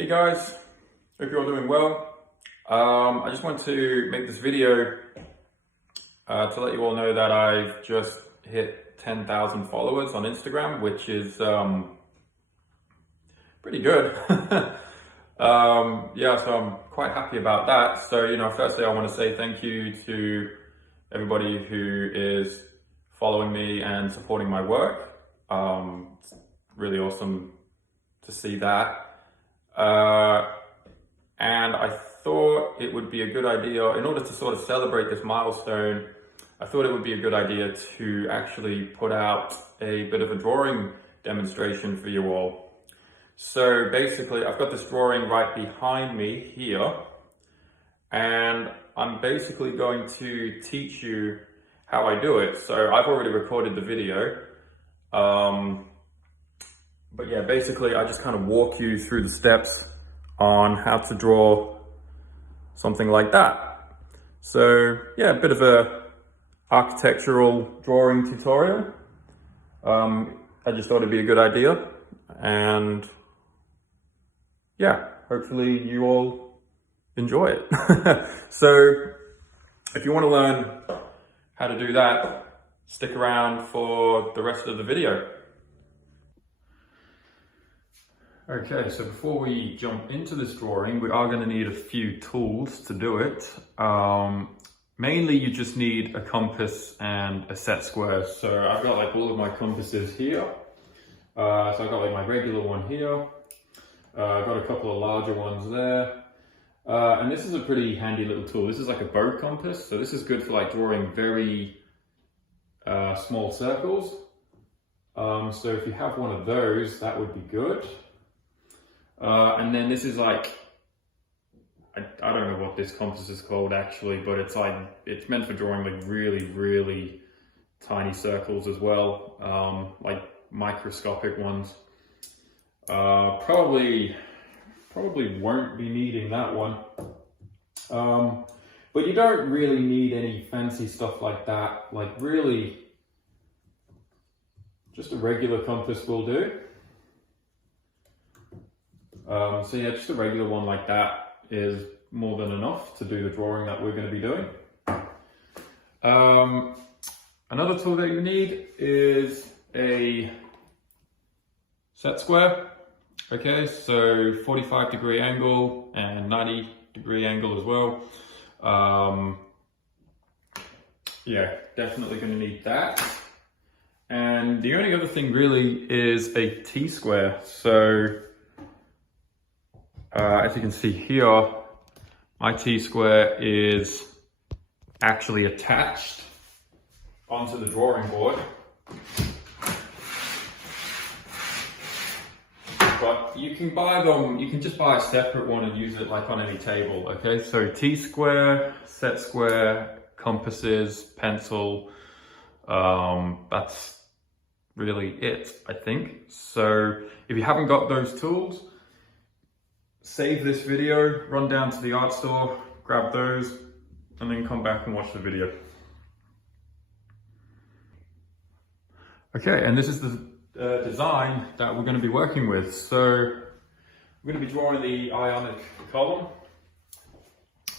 Hey guys, hope you're all doing well. I just want to make this video to let you all know that I've just hit 10,000 followers on Instagram, which is pretty good. Yeah, so I'm quite happy about that. So, firstly, I want to say thank you to everybody who is following me and supporting my work. It's really awesome to see that. And I thought it would be a good idea, in order to sort of celebrate this milestone, I thought it would be a good idea to actually put out a bit of a drawing demonstration for you all. So basically, I've got this drawing right behind me here, and I'm basically going to teach you how I do it. So I've already recorded the video. But yeah, basically I just kind of walk you through the steps on how to draw something like that. So yeah, a bit of a architectural drawing tutorial. I just thought it'd be a good idea, and yeah, hopefully you all enjoy it. So if you want to learn how to do that, stick around for the rest of the video. Okay, so before we jump into this drawing, we are going to need a few tools to do it. Mainly you just need a compass and a set square. So I've got like all of my compasses here. So I've got like my regular one here. I've got a couple of larger ones there. And this is a pretty handy little tool. This is like a boat compass. So this is good for like drawing very small circles. So if you have one of those, that would be good. And then this is like, I don't know what this compass is called actually, but it's meant for drawing like really tiny circles as well, like microscopic ones. Probably won't be needing that one. But you don't really need any fancy stuff like that. Like really, just a regular compass will do. So yeah, just a regular one like that is more than enough to do the drawing that we're going to be doing. Another tool that you need is a set square. Okay, so 45-degree angle and 90-degree angle as well. Yeah, definitely going to need that. And the only other thing really is a T-square. So as you can see here, my T-square is actually attached onto the drawing board. But you can buy them, you can just buy a separate one and use it like on any table, okay? So T-square, set square, compasses, pencil, that's really it, I think. So if you haven't got those tools, save this video, run down to the art store, grab those, and then come back and watch the video. Okay, and this is the design that we're going to be working with. So we're going to be drawing the Ionic column,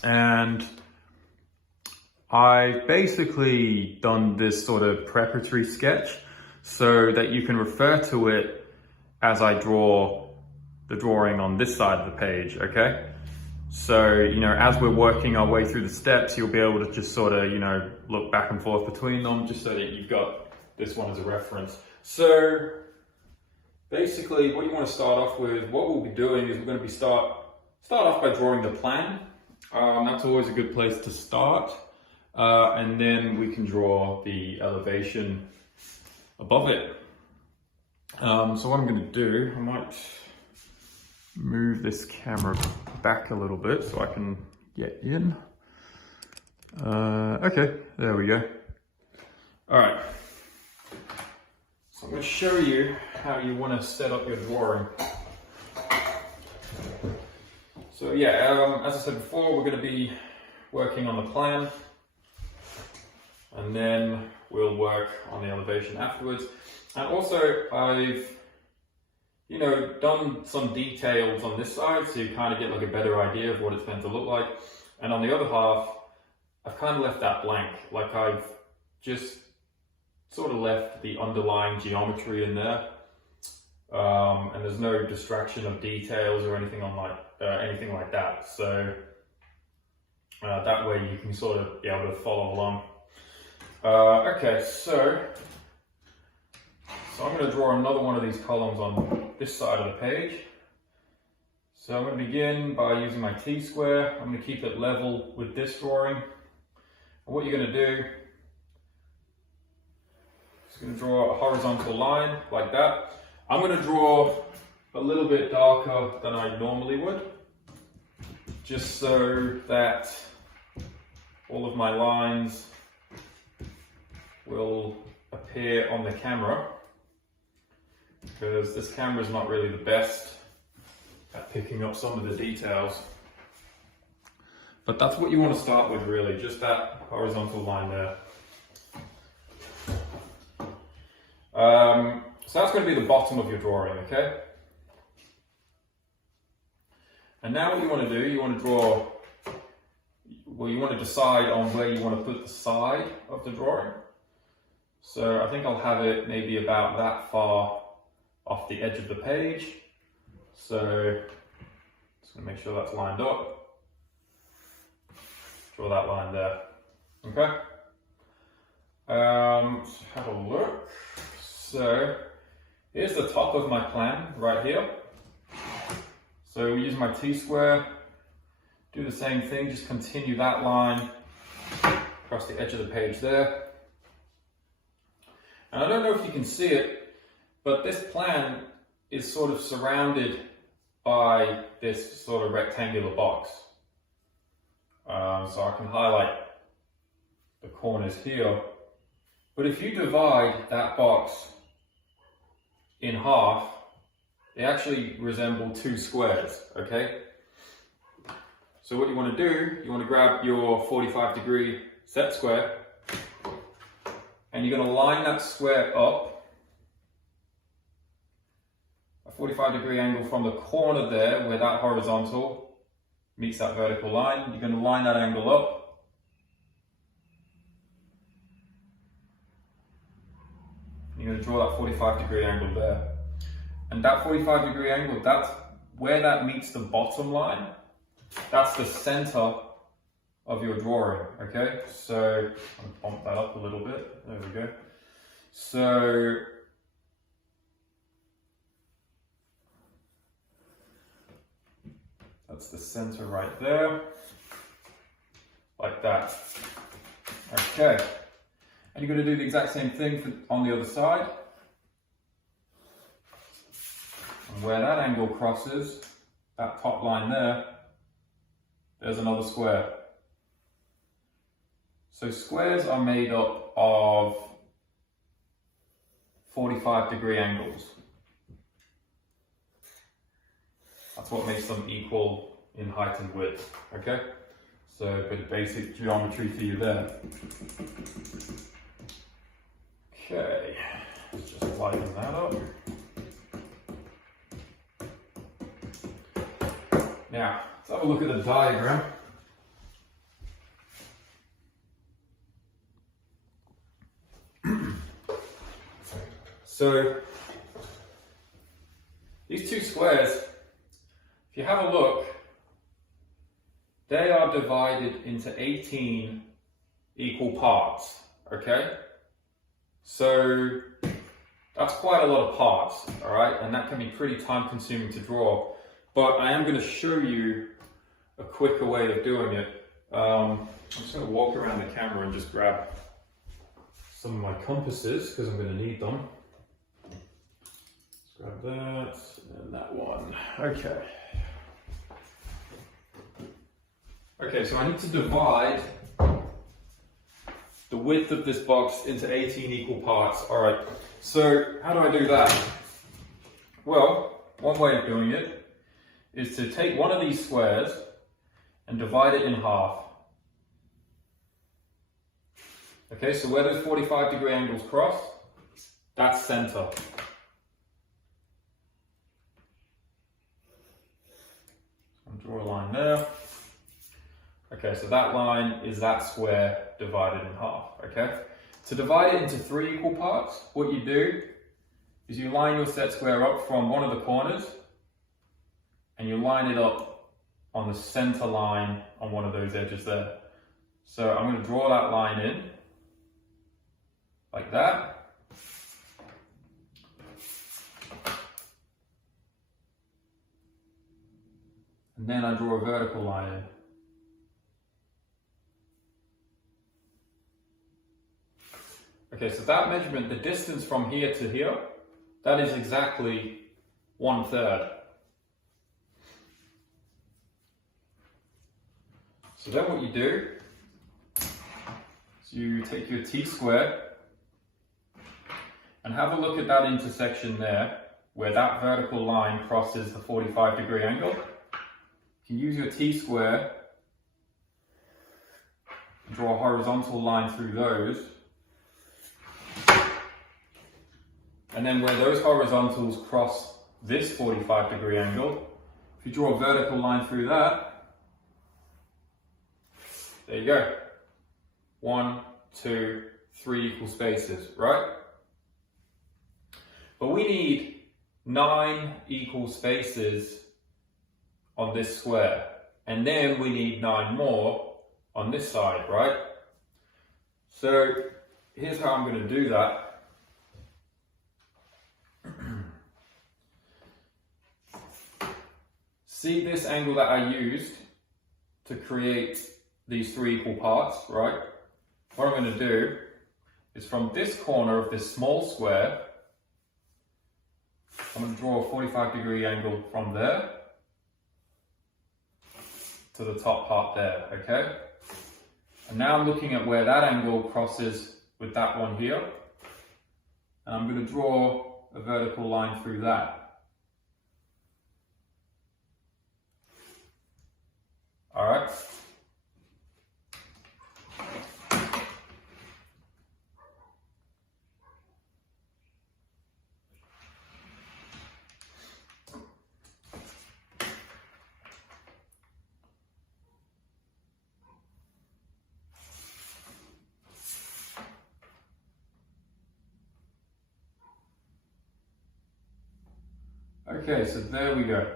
and I've basically done this sort of preparatory sketch so that you can refer to it as I draw the drawing on this side of the page, okay? So, as we're working our way through the steps, you'll be able to just sort of, look back and forth between them, just so that you've got this one as a reference. So, basically, what you want to start off with, what we'll be doing is we're going to start off by drawing the plan. That's always a good place to start. And then we can draw the elevation above it. So what I'm going to do, I might move this camera back a little bit so I can get in. Okay, there we go. All right. So I'm going to show you how you want to set up your drawing. So yeah, as I said before, we're going to be working on the plan, and then we'll work on the elevation afterwards. And also, I've you know, done some details on this side so you kind of get like a better idea of what it's meant to look like. And on the other half, I've kind of left that blank. Like I've just sort of left the underlying geometry in there. And there's no distraction of details or anything anything like that. So that way you can sort of be able to follow along. Okay, so I'm going to draw another one of these columns on this side of the page. So I'm going to begin by using my T-square. I'm going to keep it level with this drawing. And what you're going to do is going to draw a horizontal line like that. I'm going to draw a little bit darker than I normally would, just so that all of my lines will appear on the camera, because this camera is not really the best at picking up some of the details. But that's what you want to start with, really, just that horizontal line there. So that's going to be the bottom of your drawing, okay? And now what you want to do, you want to draw, well, you want to decide on where you want to put the side of the drawing. So I think I'll have it maybe about that far off the edge of the page. So just going to make sure that's lined up. Draw that line there, okay? Let's have a look. So here's the top of my plan right here. So we use my T-square, do the same thing, just continue that line across the edge of the page there. And I don't know if you can see it, but this plan is sort of surrounded by this sort of rectangular box. So I can highlight the corners here. But if you divide that box in half, they actually resemble two squares, okay? So what you want to do, you want to grab your 45-degree set square, and you're going to line that square up, a 45-degree angle from the corner there, where that horizontal meets that vertical line. You're going to line that angle up. You're going to draw that 45-degree angle there. And that 45-degree angle, that's where that meets the bottom line. That's the center of your drawing, okay? So I'll bump that up a little bit. There we go. So that's the center right there, like that. Okay. And you're going to do the exact same thing on the other side. And where that angle crosses, that top line there, there's another square. So squares are made up of 45-degree angles. That's what makes them equal in height and width, okay? So a bit of basic geometry for you there. Okay, let's just lighten that up. Now, let's have a look at the diagram. So, these two squares, if you have a look, they are divided into 18 equal parts, okay? So, that's quite a lot of parts, all right? And that can be pretty time consuming to draw. But I am going to show you a quicker way of doing it. I'm just going to walk around the camera and just grab some of my compasses, because I'm going to need them. Let's grab that and that one. Okay. Okay, so I need to divide the width of this box into 18 equal parts. All right, so how do I do that? Well, one way of doing it is to take one of these squares and divide it in half. Okay, so where those 45-degree angles cross, that's center. draw a line there. Okay, so that line is that square divided in half, okay? To divide it into 3 equal parts, what you do is you line your set square up from one of the corners and you line it up on the center line on one of those edges there. So I'm going to draw that line in like that. And then I draw a vertical line in. Okay, so that measurement, the distance from here to here, that is exactly 1/3. So then what you do is you take your t-square and have a look at that intersection there where that vertical line crosses the 45-degree angle. You can use your t-square and draw a horizontal line through those. And then where those horizontals cross this 45-degree angle, if you draw a vertical line through that, there you go. 1, 2, 3 equal spaces, right? But we need 9 equal spaces on this square. And then we need 9 more on this side, right? So here's how I'm going to do that. See this angle that I used to create these 3 equal parts, right? What I'm going to do is from this corner of this small square, I'm going to draw a 45-degree angle from there to the top part there, okay? And now I'm looking at where that angle crosses with that one here, and I'm going to draw a vertical line through that. All right. Okay, so there we go.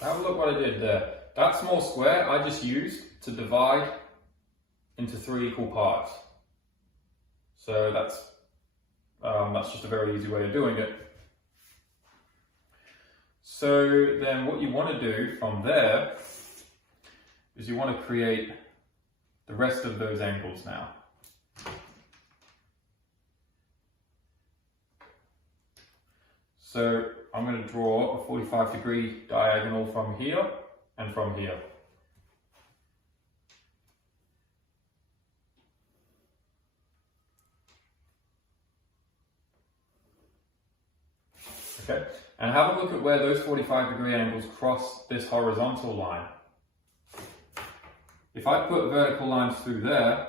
Have a look what I did there. That small square I just used to divide into 3 equal parts. So that's just a very easy way of doing it. So then what you want to do from there is you want to create the rest of those angles now. So I'm going to draw a 45-degree diagonal from here and from here. Okay, and have a look at where those 45-degree angles cross this horizontal line. If I put vertical lines through there,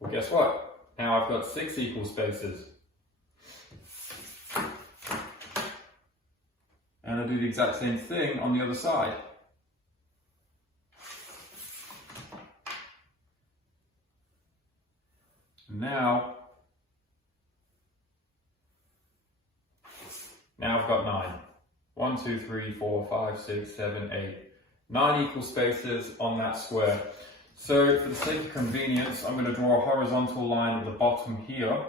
well, guess what? Now I've got 6 equal spaces. And I'll do the exact same thing on the other side. Now I've got 9. 1, 2, 3, 4, 5, 6, 7, 8. 9 equal spaces on that square. So for the sake of convenience, I'm going to draw a horizontal line at the bottom here.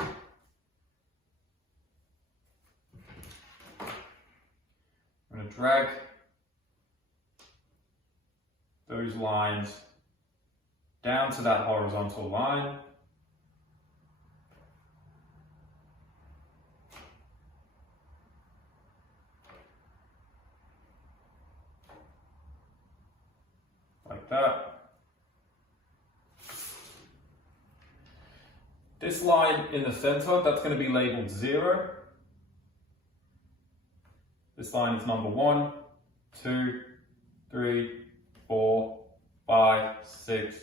I'm going to drag those lines down to that horizontal line. Like that. This line in the center, that's going to be labeled 0. This line is number 1, 2, 3, 4, 5, 6,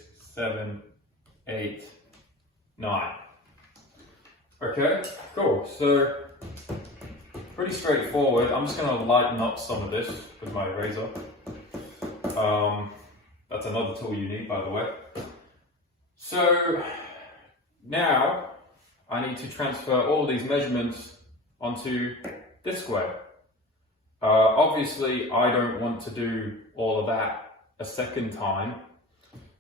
so pretty straightforward. I'm just going to lighten up some of this with my razor. That's another tool you need, by the way. So now I need to transfer all of these measurements onto this square. Obviously, I don't want to do all of that a second time.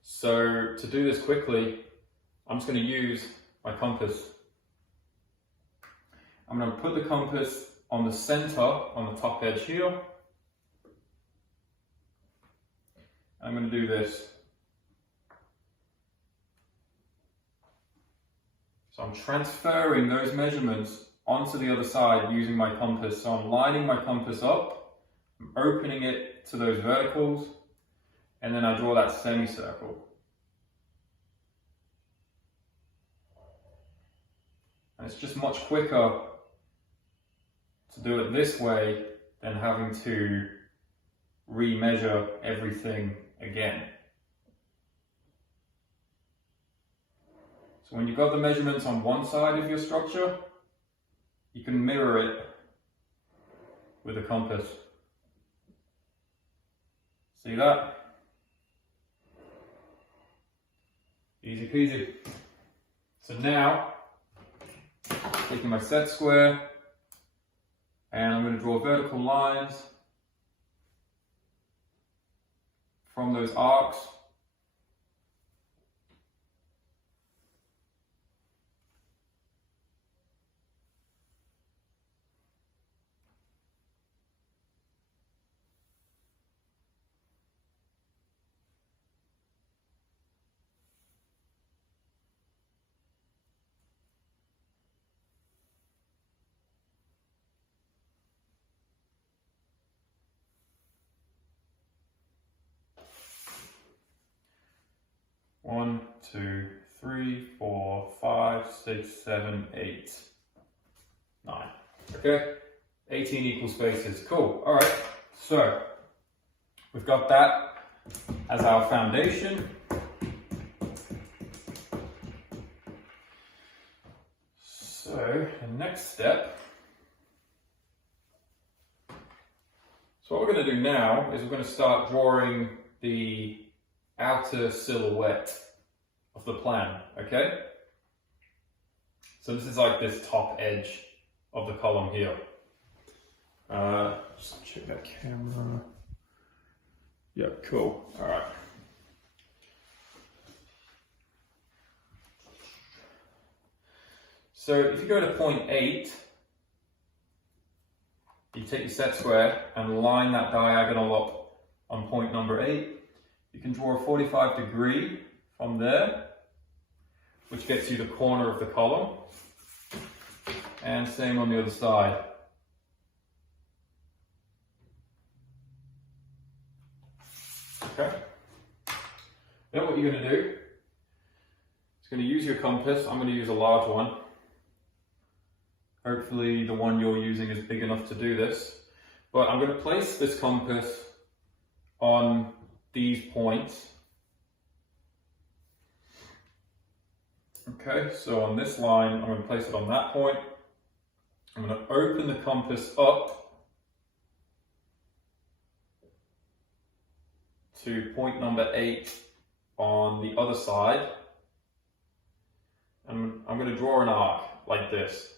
So to do this quickly, I'm just going to use my compass. I'm going to put the compass on the center, on the top edge here. I'm going to do this. So I'm transferring those measurements onto the other side using my compass. So I'm lining my compass up, I'm opening it to those verticals, and then I draw that semicircle. And it's just much quicker to do it this way than having to remeasure everything again. So when you've got the measurements on one side of your structure, you can mirror it with a compass. See that? Easy peasy. So now, taking my set square, and I'm going to draw vertical lines from those arcs. One, two, three, 4, 5, 6, 7, 8, 9. Okay, 18 equal spaces. Cool. All right. So we've got that as our foundation. So the next step. So what we're going to do now is we're going to start drawing the outer silhouette of the plan, okay? So this is like this top edge of the column here. Just check that camera. Yeah, cool. All right. So if you go to point 8, you take your set square and line that diagonal up on point number 8. You can draw a 45-degree from there, which gets you the corner of the column. And same on the other side. Okay. Then what you're going to do is going to use your compass. I'm going to use a large one. Hopefully the one you're using is big enough to do this. But I'm going to place this compass on these points. Okay, so on this line, I'm going to place it on that point. I'm going to open the compass up to point number 8 on the other side. And I'm going to draw an arc like this.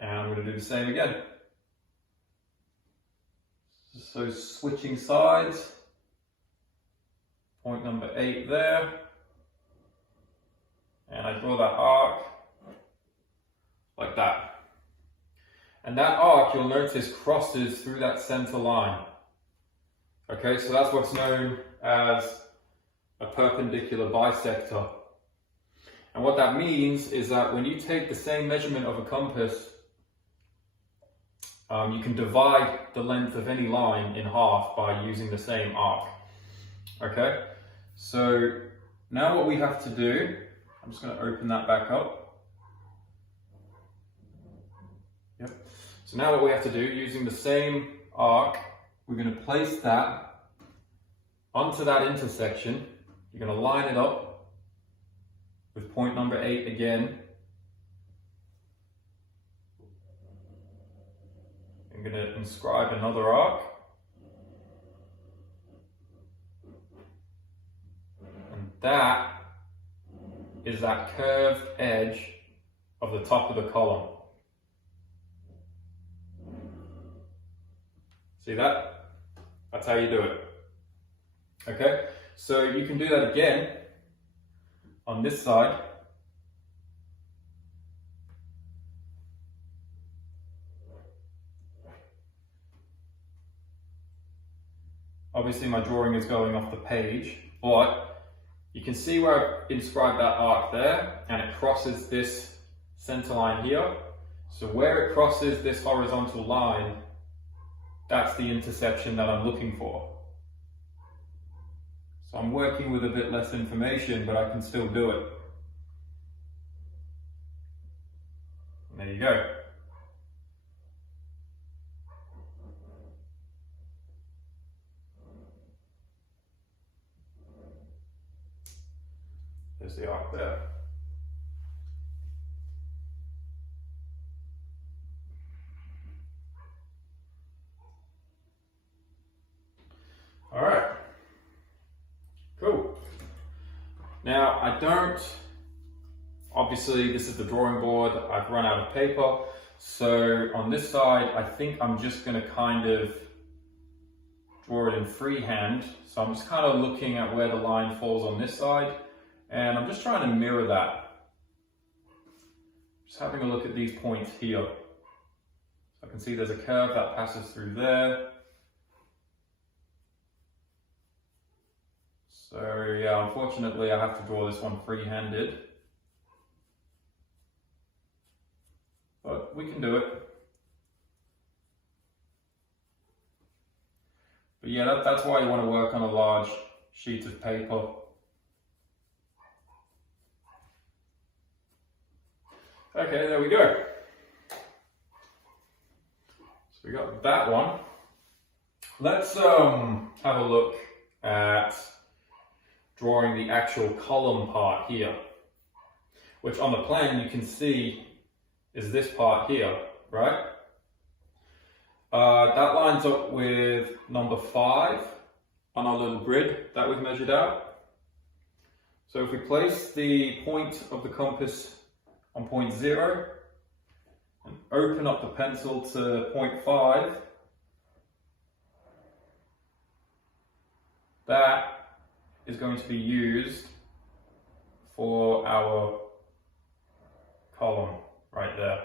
And I'm going to do the same again. So switching sides, point number 8 there, and I draw that arc like that. And that arc, you'll notice, crosses through that center line. Okay, so that's what's known as a perpendicular bisector. And what that means is that when you take the same measurement of a compass, you can divide the length of any line in half by using the same arc. Okay, so now what we have to do, I'm just going to open that back up. Yep. So now what we have to do, using the same arc, we're going to place that onto that intersection. You're going to line it up with point number 8 again. I'm going to inscribe another arc. And that is that curved edge of the top of the column. See that? That's how you do it. Okay, so you can do that again on this side. Obviously my drawing is going off the page, but you can see where I've inscribed that arc there, and it crosses this center line here. So where it crosses this horizontal line, that's the intersection that I'm looking for. So I'm working with a bit less information, but I can still do it. And there you go. There's the arc there. All right, cool. Now I don't, obviously this is the drawing board, I've run out of paper. So on this side, I think I'm just gonna kind of draw it in freehand. So I'm just kind of looking at where the line falls on this side, and I'm just trying to mirror that. Just having a look at these points here. So I can see there's a curve that passes through there. So yeah, unfortunately I have to draw this one free-handed. But we can do it. But yeah, that's why you want to work on a large sheet of paper. Okay, there we go. So we got that one. Let's have a look at drawing the actual column part here, which on the plan you can see is this part here, right? That lines up with number 5 on our little grid that we've measured out. So if we place the point of the compass on point 0 and open up the pencil to point 5, that is going to be used for our column right there.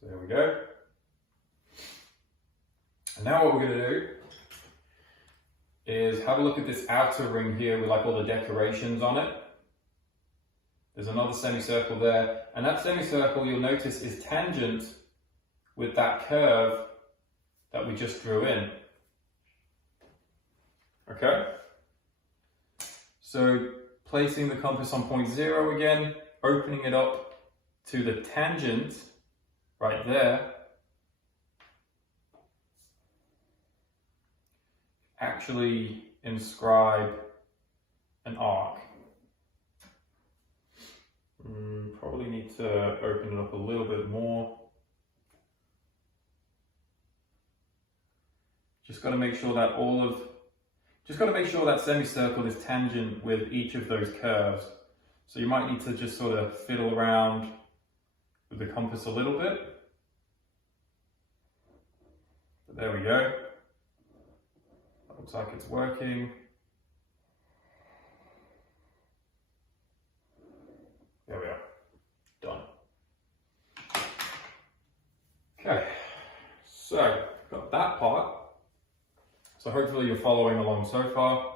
So there we go. And now what we're going to do is have a look at this outer ring here with like all the decorations on it. There's another semicircle there, and that semicircle you'll notice is tangent with that curve that we just drew in. Okay? So placing the compass on point 0 again, opening it up to the tangent right there, actually inscribe an arc. Probably need to open it up a little bit more. Just got to make sure that that semicircle is tangent with each of those curves. So you might need to just sort of fiddle around with the compass a little bit. But there we go. That looks like it's working. There we are. Done. Okay, so got that part. So hopefully you're following along so far.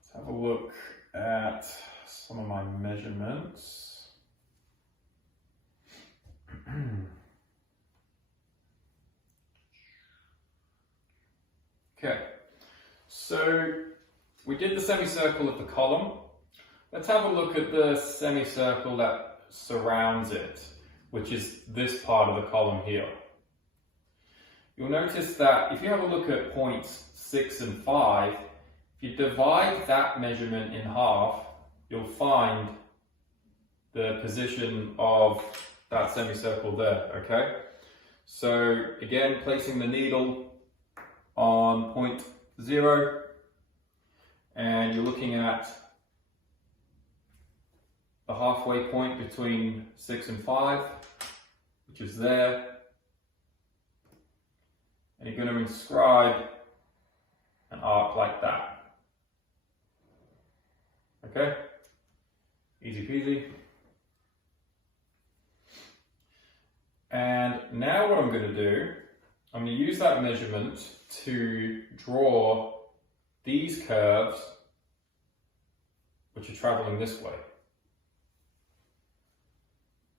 Let's have a look at some of my measurements. Okay, so we did the semicircle of the column. Let's have a look at the semicircle that surrounds it, which is this part of the column here. You'll notice that if you have a look at points 6 and 5, if you divide that measurement in half, you'll find the position of that semicircle there, okay? So again, placing the needle on point 0, and you're looking at the halfway point between 6 and 5, which is there, and you're going to inscribe an arc like that. Okay? Easy peasy. And now what I'm going to do, I'm going to use that measurement to draw these curves which are traveling this way.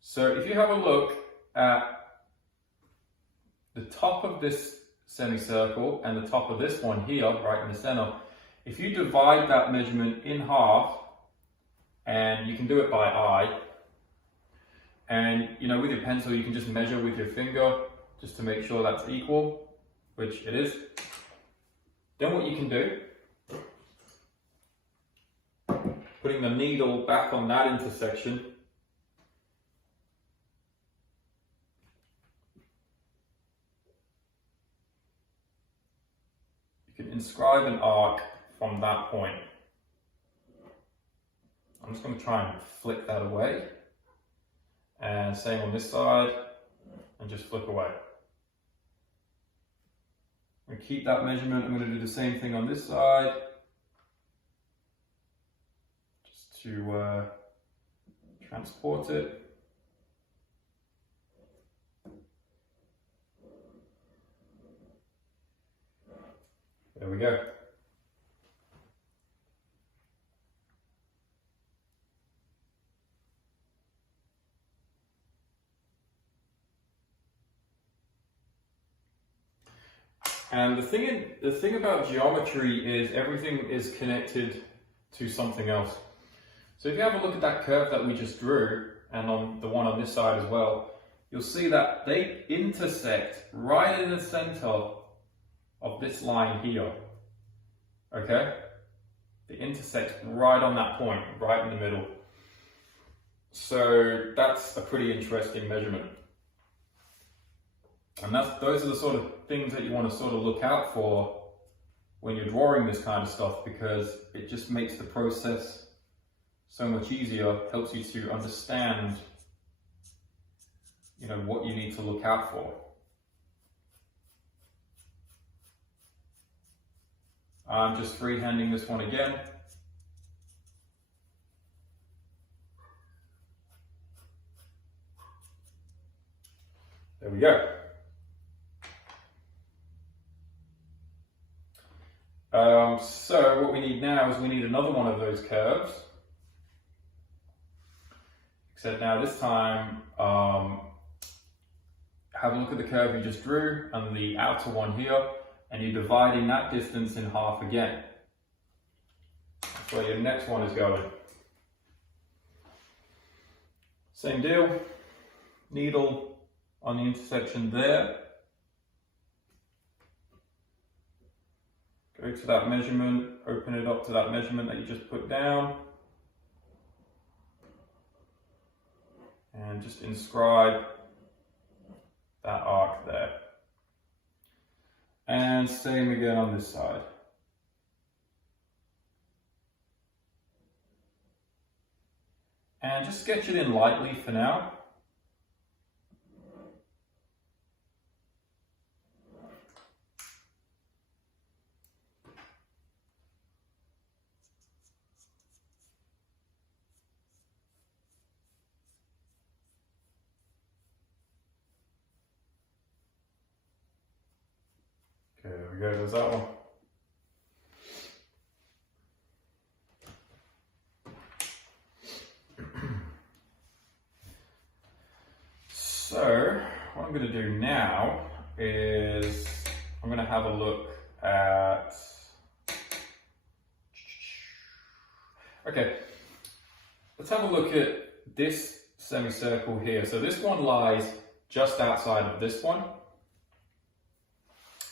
So if you have a look at the top of this semicircle and the top of this one here, right in the center, if you divide that measurement in half, and you can do it by eye, and with your pencil you can just measure with your finger just to make sure that's equal, which it is. Then what you can do, putting the needle back on that intersection, you can inscribe an arc from that point. I'm just going to try and flick that away, and same on this side, and just flick away. I'm going to keep that measurement. I'm going to do the same thing on this side, just to transport it. There we go. And the thing about geometry is everything is connected to something else. So if you have a look at that curve that we just drew, and on the one on this side as well, you'll see that they intersect right in the center of this line here. Okay? They intersect right on that point, right in the middle. So that's a pretty interesting measurement. And those are the sort of things that you want to sort of look out for when you're drawing this kind of stuff, because it just makes the process so much easier, helps you to understand, what you need to look out for. I'm just freehanding this one again. There we go. So what we need now is we need another one of those curves. Except now this time, have a look at the curve you just drew and the outer one here, and you're dividing that distance in half again. That's where your next one is going. Same deal, needle on the intersection there. Go to that measurement, open it up to that measurement that you just put down, and just inscribe that arc there. And same again on this side. And just sketch it in lightly for now. Okay, there we go, there's that one. So, what I'm going to do now is I'm going to have a look at... Okay, let's have a look at this semicircle here. So this one lies just outside of this one.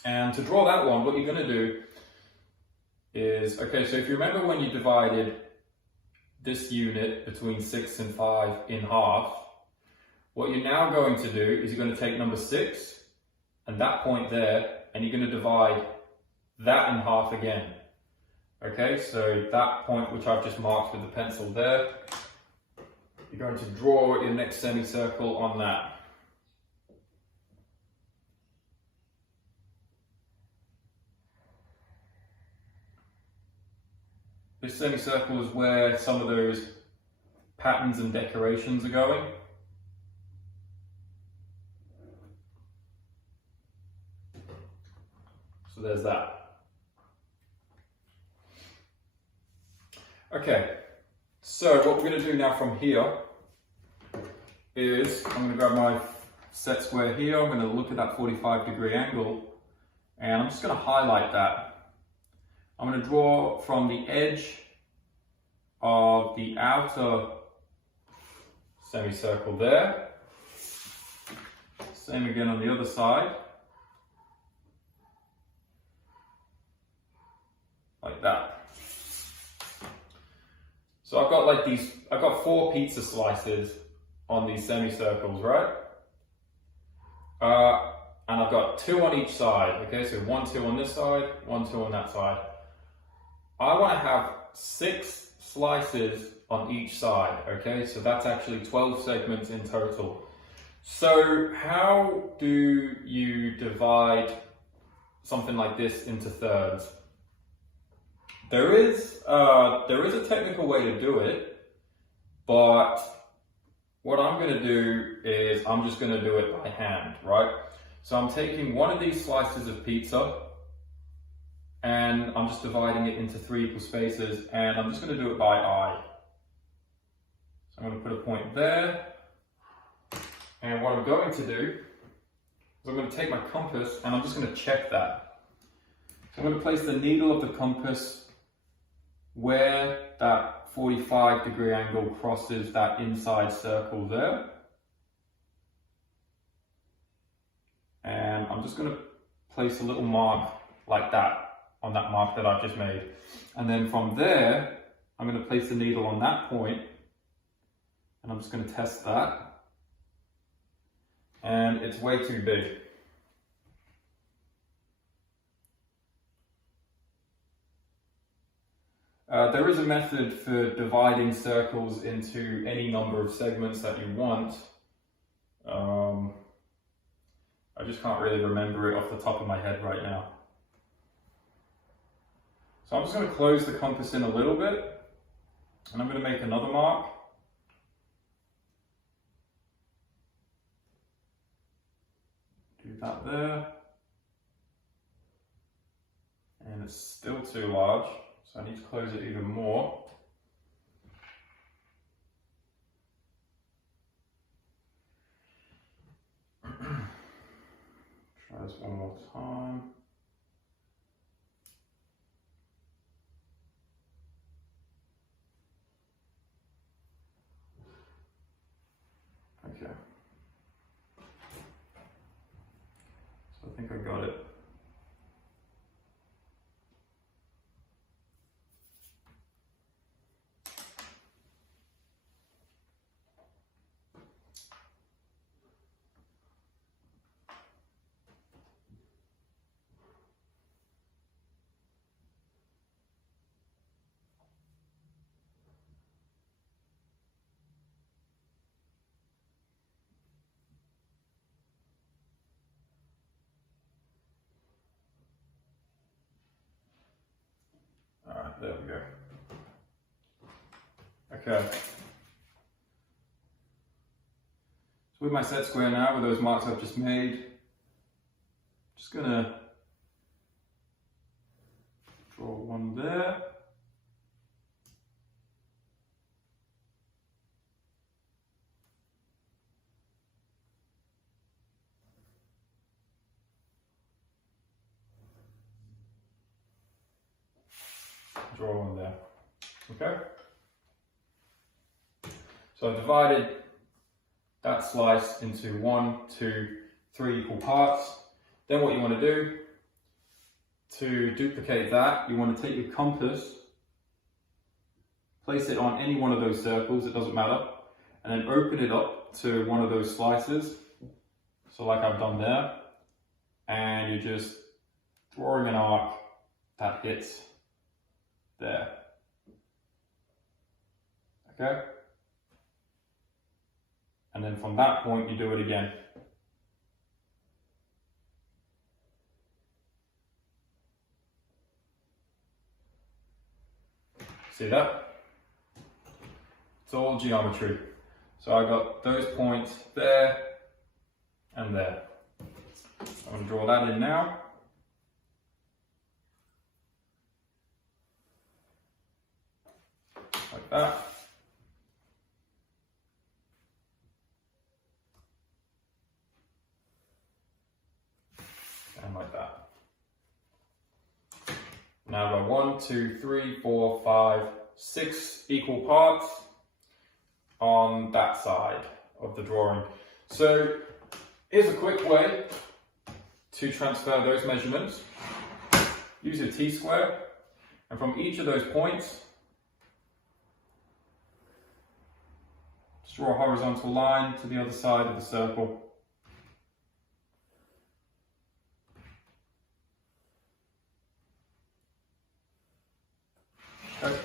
And to draw that one, what you're going to do is, okay, so if you remember when you divided this unit between 6 and 5 in half. What you're now going to do is you're going to take number 6 and that point there, and you're going to divide that in half again. Okay, so that point which I've just marked with the pencil there, you're going to draw your next semicircle on that. This semicircle is where some of those patterns and decorations are going. So there's that. Okay, so what we're going to do now from here is I'm going to grab my set square here, I'm going to look at that 45-degree angle, and I'm just going to highlight that. I'm going to draw from the edge of the outer semicircle there. Same again on the other side. Like that. So I've got like these, I've got 4 pizza slices on these semicircles, right? And I've got 2 on each side, okay? So 1, 2 on this side, 1, 2 on that side. I want to have 6 slices on each side, okay? So that's actually 12 segments in total. So how do you divide something like this into thirds? There is a technical way to do it, but what I'm going to do is I'm just going to do it by hand, right? So I'm taking one of these slices of pizza and I'm just dividing it into 3 equal spaces, and I'm just going to do it by eye. So I'm going to put a point there, and what I'm going to do is I'm going to take my compass and I'm just going to check that. So I'm going to place the needle of the compass where that 45-degree angle crosses that inside circle there. And I'm just going to place a little mark like that on that mark that I've just made. And then from there, I'm going to place the needle on that point, and I'm just going to test that. And it's way too big. There is a method for dividing circles into any number of segments that you want. I just can't really remember it off the top of my head right now. So I'm just going to close the compass in a little bit, and I'm going to make another mark. Do that there. And it's still too large, so I need to close it even more. Try this one more time. Okay. So I think I got it. Alright, there we go. Okay. So with my set square now, with those marks I've just made, I'm just gonna draw one there. Draw one there. Okay? So I've divided that slice into 1, 2, 3 equal parts. Then what you want to do, to duplicate that, you want to take your compass, place it on any one of those circles, it doesn't matter, and then open it up to one of those slices, so like I've done there, and you're just drawing an arc that hits there. Okay? And then from that point, you do it again. See that? It's all geometry. So I got those points there and there. I'm going to draw that in now. Like that. And like that. Now I've got 1, 2, 3, 4, 5, 6 equal parts on that side of the drawing. So here's a quick way to transfer those measurements. Use your T-square, and from each of those points, just draw a horizontal line to the other side of the circle. Okay.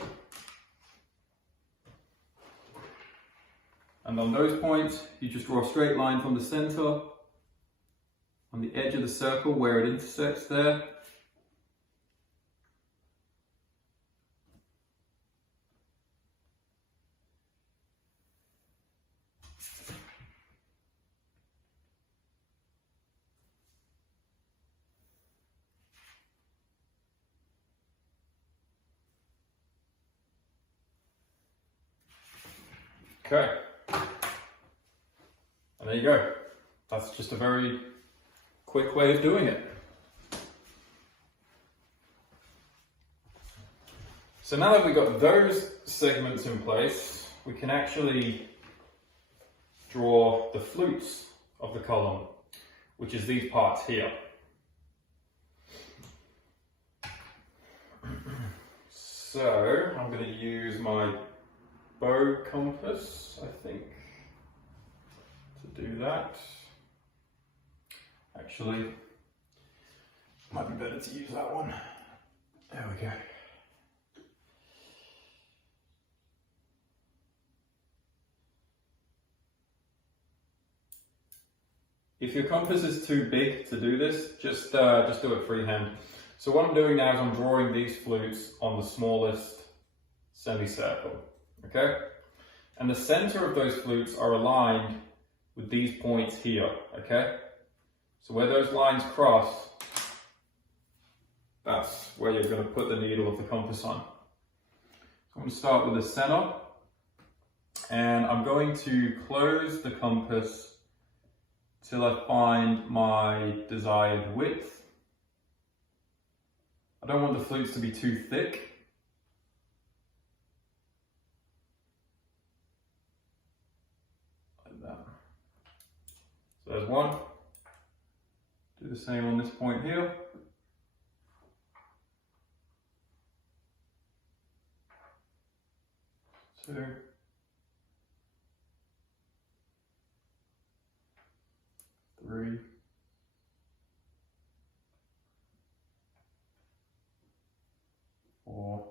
And on those points, you just draw a straight line from the center on the edge of the circle where it intersects there. Okay, and there you go. That's just a very quick way of doing it. So now that we've got those segments in place, we can actually draw the flutes of the column, which is these parts here. So I'm going to use my bow compass, I think, to do that. Actually, might be better to use that one. There we go. If your compass is too big to do this, just do it freehand. So what I'm doing now is I'm drawing these flutes on the smallest semicircle. Okay, and the center of those flutes are aligned with these points here. Okay, so where those lines cross, that's where you're going to put the needle of the compass on. So I'm going to start with the center, and I'm going to close the compass till I find my desired width. I don't want the flutes to be too thick. So there's one. Do the same on this point here. Two. 3. 4.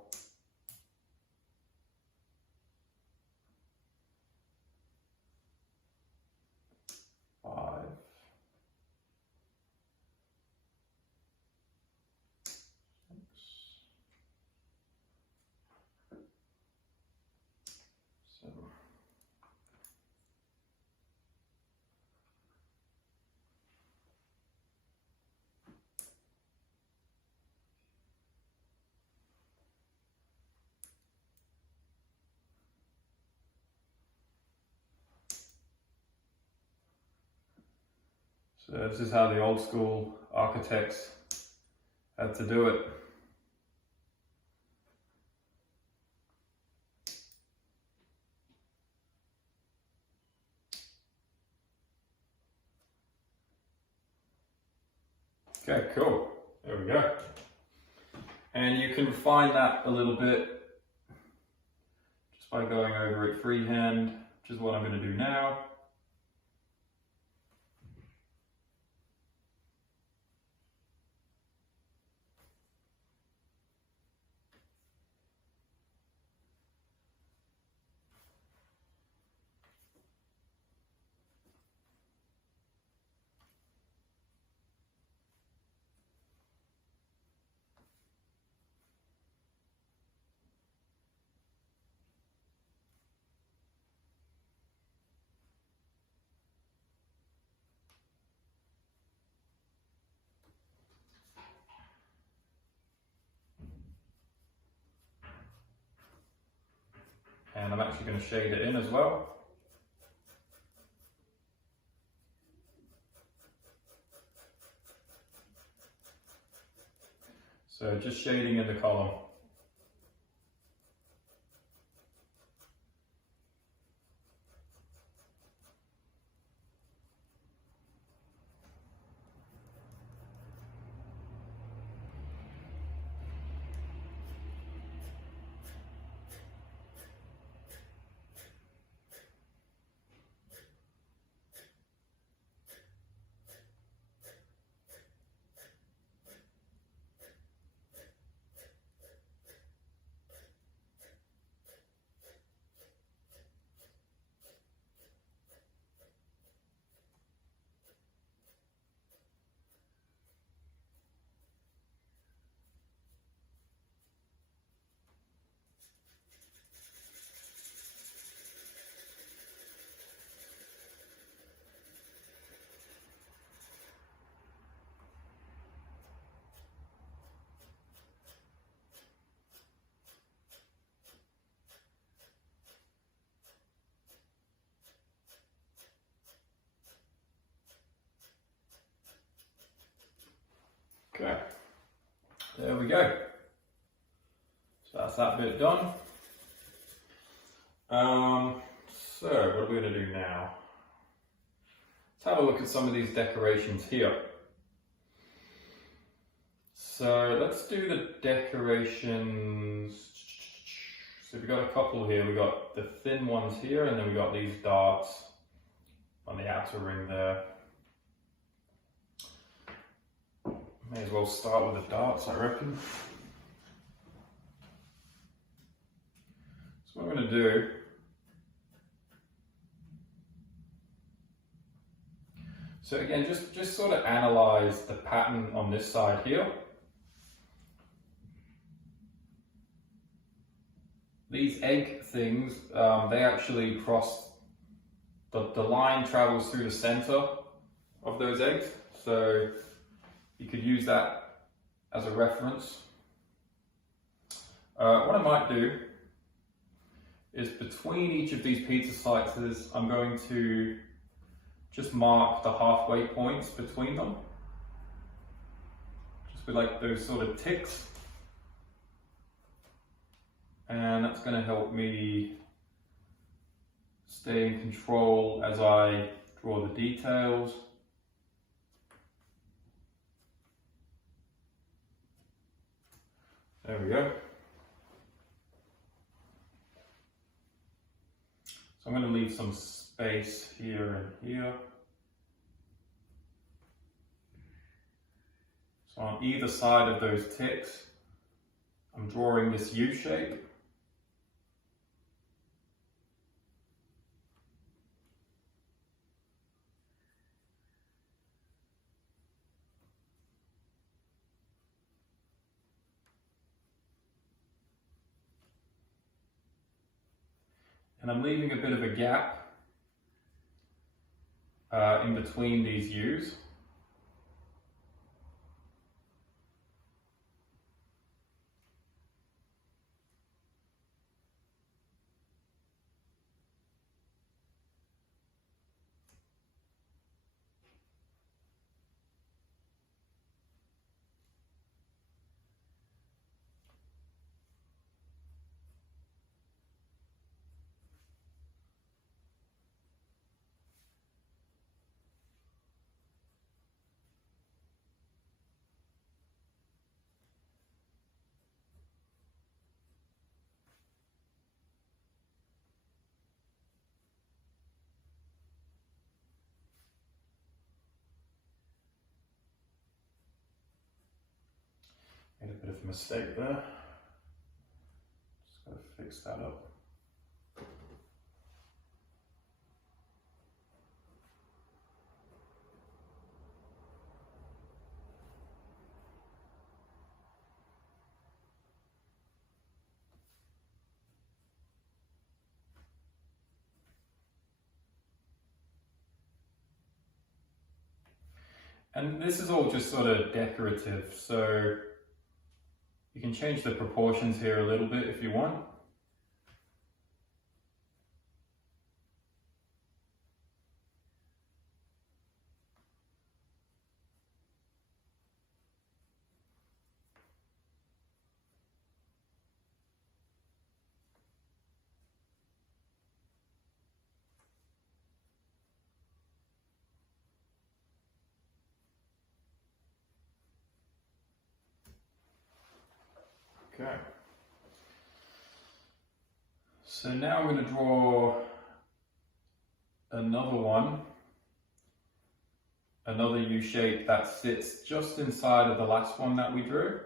5. 6. 7. So this is how the old school architects had to do it. Okay, cool. There we go. And you can refine that a little bit just by going over it freehand, which is what I'm going to do now. And I'm actually going to shade it in as well. So just shading in the column. Okay, there we go. So that's that bit done. So what are we going to do now? Let's have a look at some of these decorations here. So let's do the decorations. So we've got a couple here. We've got the thin ones here, and then we've got these darts on the outer ring there. May as well start with the darts, I reckon. So what I'm going to do, so again, just sort of analyze the pattern on this side here. These egg things, they actually cross, the line travels through the center of those eggs. So you could use that as a reference. What I might do is between each of these pizza slices, I'm going to just mark the halfway points between them. Just with like those sort of ticks. And that's going to help me stay in control as I draw the details. There we go. So I'm going to leave some space here and here. So on either side of those ticks, I'm drawing this U shape. And I'm leaving a bit of a gap in between these U's. Made a bit of a mistake there. Just got to fix that up. And this is all just sort of decorative, so you can change the proportions here a little bit if you want. Okay. So now I'm going to draw another one, another U shape that sits just inside of the last one that we drew.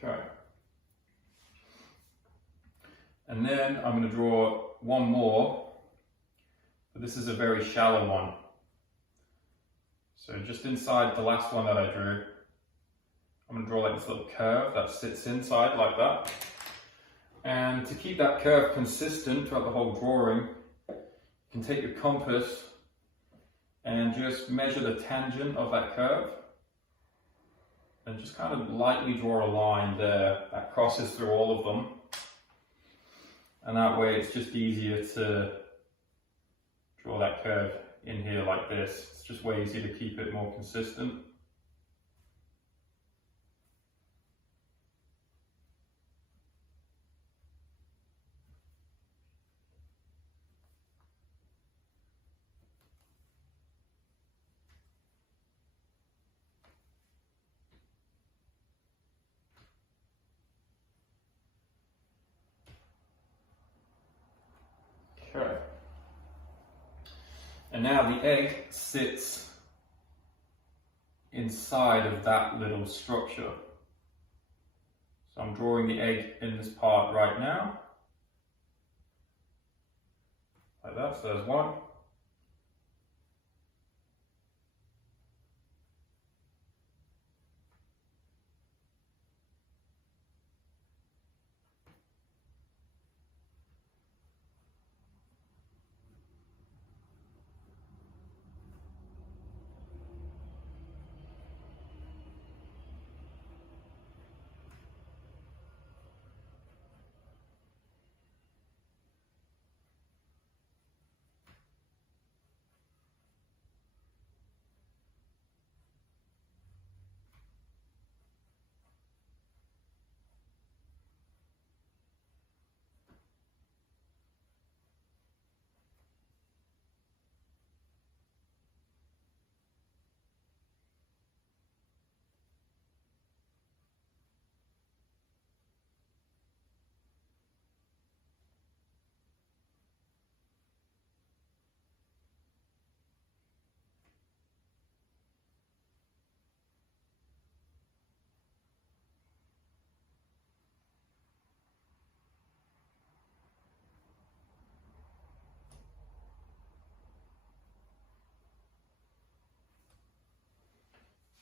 Okay. And then I'm going to draw one more, but this is a very shallow one. So just inside the last one that I drew, I'm going to draw like this little curve that sits inside like that. And to keep that curve consistent throughout the whole drawing, you can take your compass and just measure the tangent of that curve. And just kind of lightly draw a line there that crosses through all of them. And that way it's just easier to draw that curve in here like this. It's just way easier to keep it more consistent. Okay. And now the egg sits inside of that little structure. So I'm drawing the egg in this part right now. Like that, so there's one.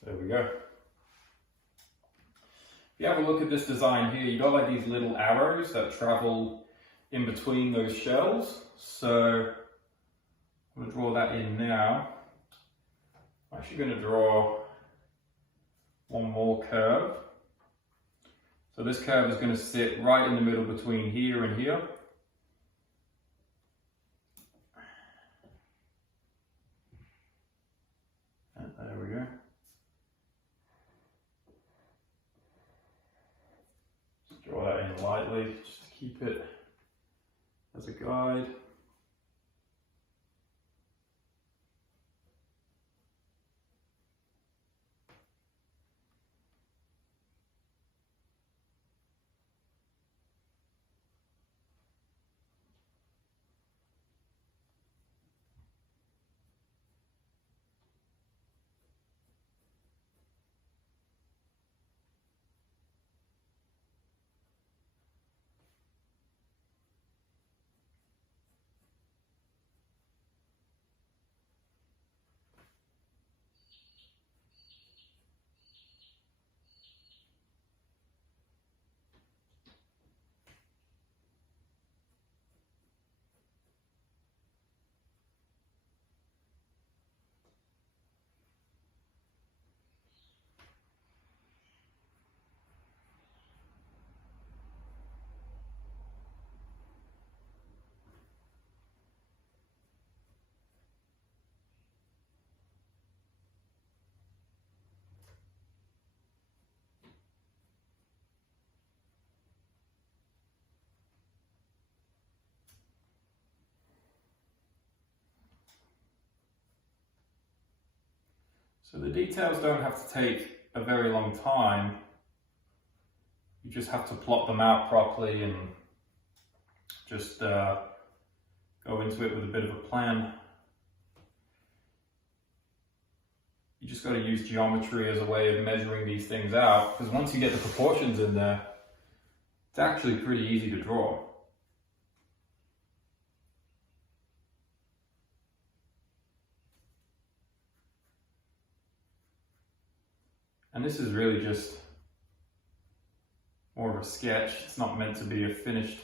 There we go. If you have a look at this design here, you've got like these little arrows that travel in between those shells. So I'm going to draw that in now. I'm actually going to draw one more curve. So this curve is going to sit right in the middle between here and here. And there we go. Just draw that in lightly, just to keep it as a guide. So the details don't have to take a very long time. You just have to plot them out properly and just go into it with a bit of a plan. You just got to use geometry as a way of measuring these things out, because once you get the proportions in there, it's actually pretty easy to draw. And this is really just more of a sketch. It's not meant to be a finished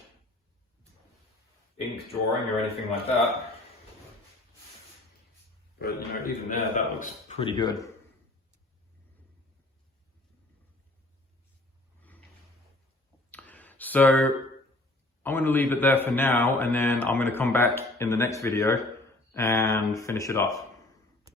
ink drawing or anything like that. But you know, even there, that looks pretty good. So I'm going to leave it there for now, and then I'm going to come back in the next video and finish it off.